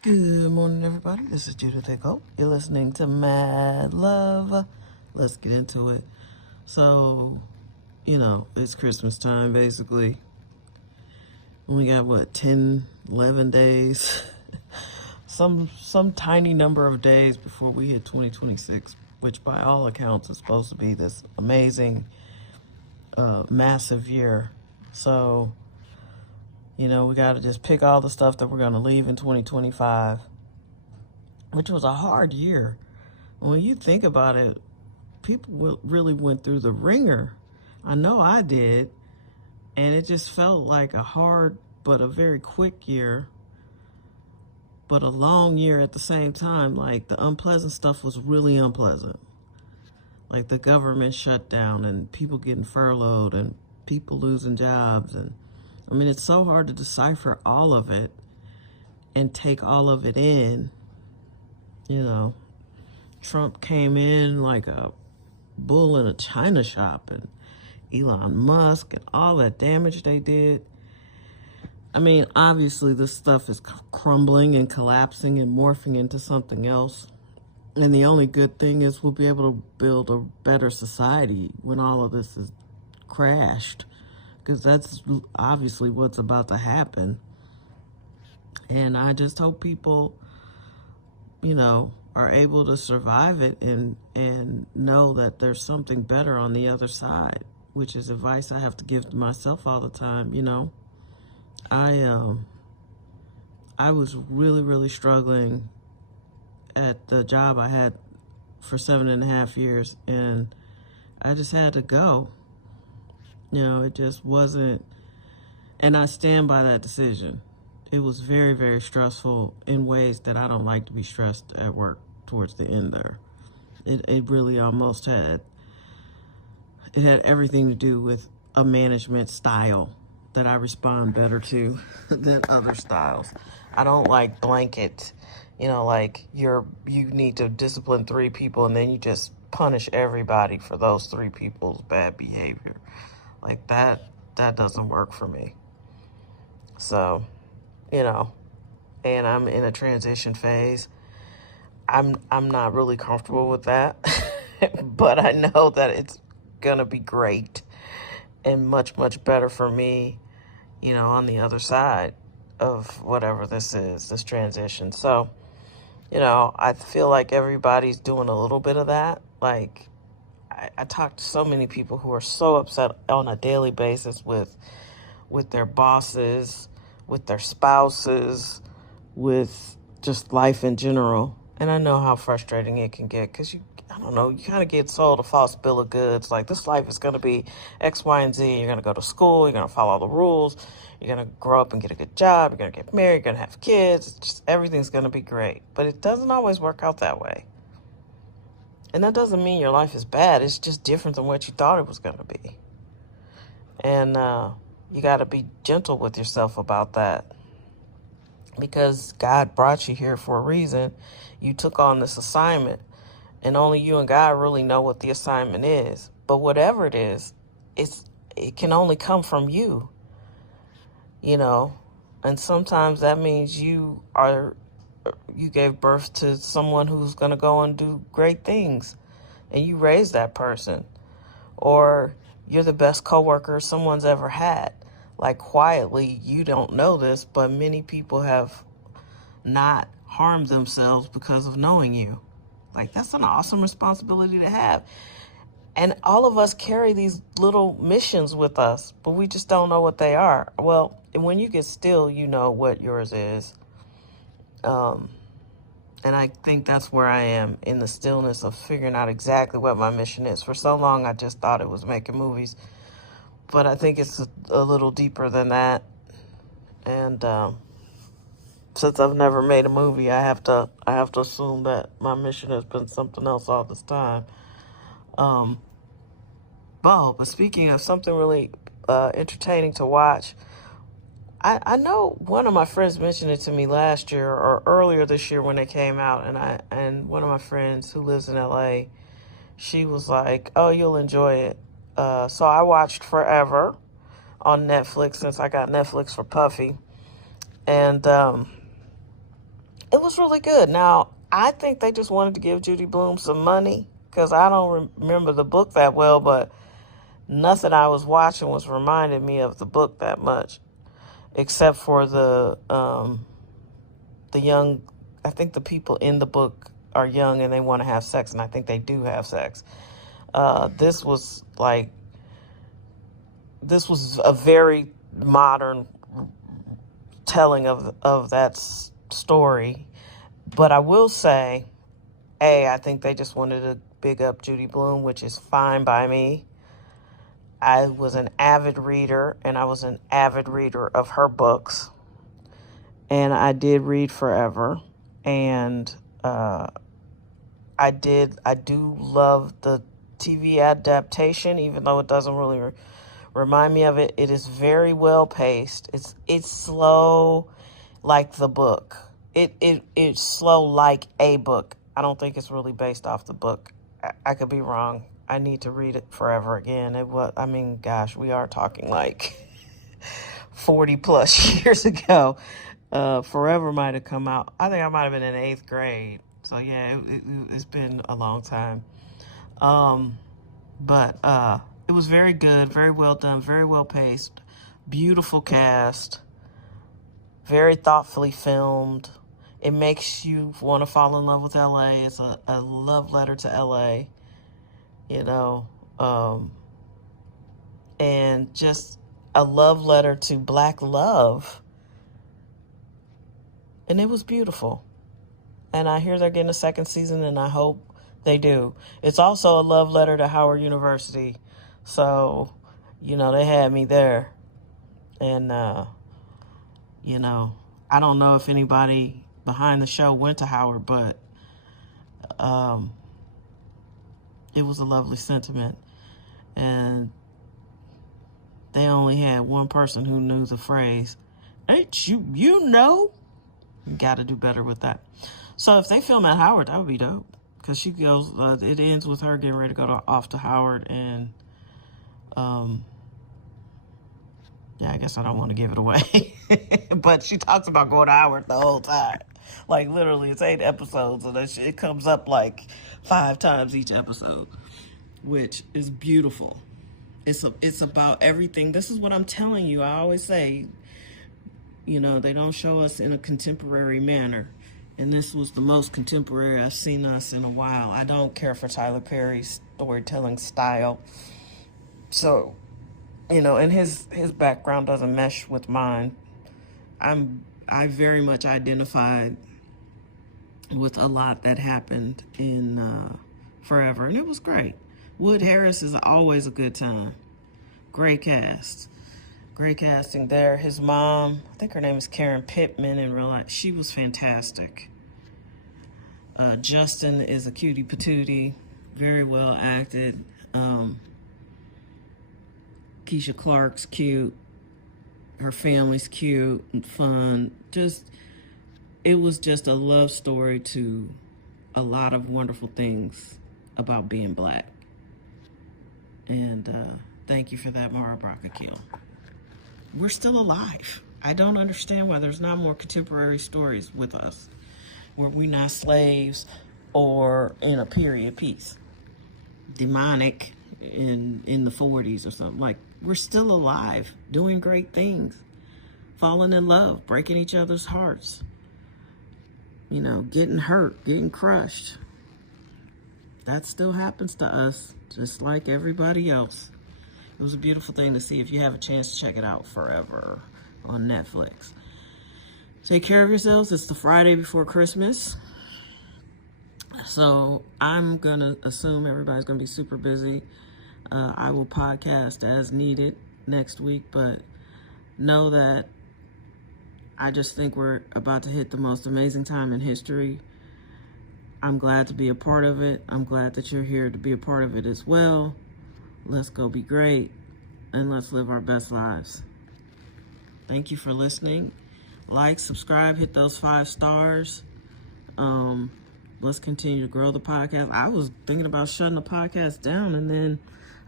Good morning, everybody. This is Judith Echo. You're listening to Mad Love. Let's get into it. So, it's Christmas time, basically. We got, 10, 11 days? some tiny number of days before we hit 2026, which by all accounts is supposed to be this amazing, massive year. So, we got to just pick all the stuff that we're going to leave in 2025, which was a hard year. When you think about it, people really went through the ringer. I know I did. And it just felt like a hard but a very quick year, but a long year at the same time. Like, the unpleasant stuff was really unpleasant. Like the government shutdown and people getting furloughed and people losing jobs. And I mean, it's so hard to decipher all of it and take all of it in. Trump came in like a bull in a china shop, and Elon Musk and all that damage they did. I mean, obviously this stuff is crumbling and collapsing and morphing into something else. And the only good thing is we'll be able to build a better society when all of this is crashed, because that's obviously what's about to happen. And I just hope people, are able to survive it and know that there's something better on the other side, which is advice I have to give to myself all the time. I was really, really struggling at the job I had for 7.5 years, and I just had to go. It just wasn't, and I stand by that decision. It was very, very stressful in ways that I don't like to be stressed at work towards the end there. It really almost had everything to do with a management style that I respond better to than other styles. I don't like blanket, like you need to discipline 3 people and then you just punish everybody for those 3 people's bad behavior. Like that doesn't work for me. So, and I'm in a transition phase. I'm not really comfortable with that, but I know that it's gonna be great and much, much better for me, on the other side of whatever this is, this transition. So, I feel like everybody's doing a little bit of that. Like, I talk to so many people who are so upset on a daily basis with their bosses, with their spouses, with just life in general. And I know how frustrating it can get, because you kind of get sold a false bill of goods. Like, this life is going to be X, Y, and Z. You're going to go to school. You're going to follow all the rules. You're going to grow up and get a good job. You're going to get married. You're going to have kids. Just everything's going to be great. But it doesn't always work out that way. And that doesn't mean your life is bad. It's just different than what you thought it was going to be. And you got to be gentle with yourself about that, because God brought you here for a reason. You took on this assignment, and only you and God really know what the assignment is. But whatever it is, it can only come from you, and sometimes that means you gave birth to someone who's going to go and do great things, and you raised that person, or you're the best coworker someone's ever had. Like, quietly, you don't know this, but many people have not harmed themselves because of knowing you. Like, that's an awesome responsibility to have. And all of us carry these little missions with us, but we just don't know what they are. Well, when you get still, you know what yours is. And I think that's where I am, in the stillness of figuring out exactly what my mission is. For so long, I just thought it was making movies, but I think it's a little deeper than that. And since I've never made a movie, I have to assume that my mission has been something else all this time. But speaking of something really entertaining to watch, I know one of my friends mentioned it to me last year or earlier this year when it came out, and one of my friends who lives in LA, she was like, "Oh, you'll enjoy it." So I watched Forever on Netflix, since I got Netflix for Puffy, and It was really good. Now, I think they just wanted to give Judy Blume some money because I don't remember the book that well, but nothing I was watching was reminding me of the book that much, except for the young. I think the people in the book are young and they want to have sex, and I think they do have sex. This was a very modern telling of that story. But I will say, I think they just wanted to big up Judy Blume, which is fine by me. I was an avid reader, and I was an avid reader of her books. And I did read Forever. And I do love the TV adaptation, even though it doesn't really remind me of it. It is very well paced. It's slow like the book. It's slow like a book. I don't think it's really based off the book. I could be wrong. I need to read it Forever again. Gosh, we are talking like 40 plus years ago. Forever might have come out. I think I might have been in 8th grade. So yeah, it's been a long time. But it was very good, very well done, very well paced, beautiful cast, very thoughtfully filmed. It makes you want to fall in love with LA. It's a love letter to LA, and just a love letter to Black love. And it was beautiful. And I hear they're getting a second season, and I hope they do. It's also a love letter to Howard University. So, they had me there. And, I don't know if anybody behind the show went to Howard, but it was a lovely sentiment. And they only had one person who knew the phrase, "Ain't you know?" You got to do better with that. So if they film at Howard, that would be dope. Because she goes, it ends with her getting ready to go off to Howard. And, I guess I don't want to give it away. But she talks about going to Howard the whole time. Like, literally, it's 8 episodes. And it comes up like 5 times each episode. Which is beautiful. It's about everything. This is what I'm telling you. I always say, they don't show us in a contemporary manner. And this was the most contemporary I've seen us in a while. I don't care for Tyler Perry's storytelling style. So, and his background doesn't mesh with mine. I very much identified with a lot that happened in Forever. And it was great. Wood Harris is always a good time. Great cast. Great casting there. His mom, I think her name is Karen Pittman in real life. She was fantastic. Justin is a cutie patootie. Very well acted. Keisha Clark's cute. Her family's cute and fun. It was just a love story to a lot of wonderful things about being Black. And thank you for that, Mara Brockakill. We're still alive. I don't understand why there's not more contemporary stories with us where we're not slaves or in a period piece. Demonic in the 40s or something. Like, we're still alive, doing great things, falling in love, breaking each other's hearts, getting hurt, getting crushed. That still happens to us, just like everybody else. It was a beautiful thing to see. If you have a chance to check it out, Forever on Netflix. Take care of yourselves. It's the Friday before Christmas. So I'm going to assume everybody's going to be super busy. I will podcast as needed next week, but know that I just think we're about to hit the most amazing time in history. I'm glad to be a part of it. I'm glad that you're here to be a part of it as well. Let's go be great, and let's live our best lives. Thank you for listening. Like, subscribe, hit those 5 stars. Let's continue to grow the podcast. I was thinking about shutting the podcast down, and then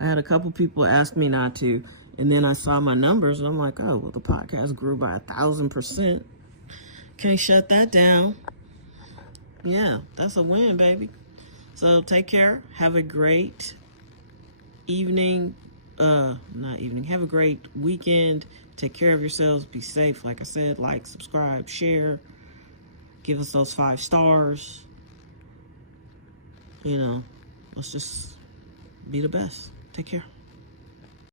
I had a couple people ask me not to. And then I saw my numbers, and I'm like, oh, well, the podcast grew by 1,000%. Can't shut that down. Yeah, that's a win, baby. So take care. Have a great evening. Not evening. Have a great weekend. Take care of yourselves. Be safe. Like I said, like, subscribe, share. Give us those 5 stars. You know, let's just be the best. Take care.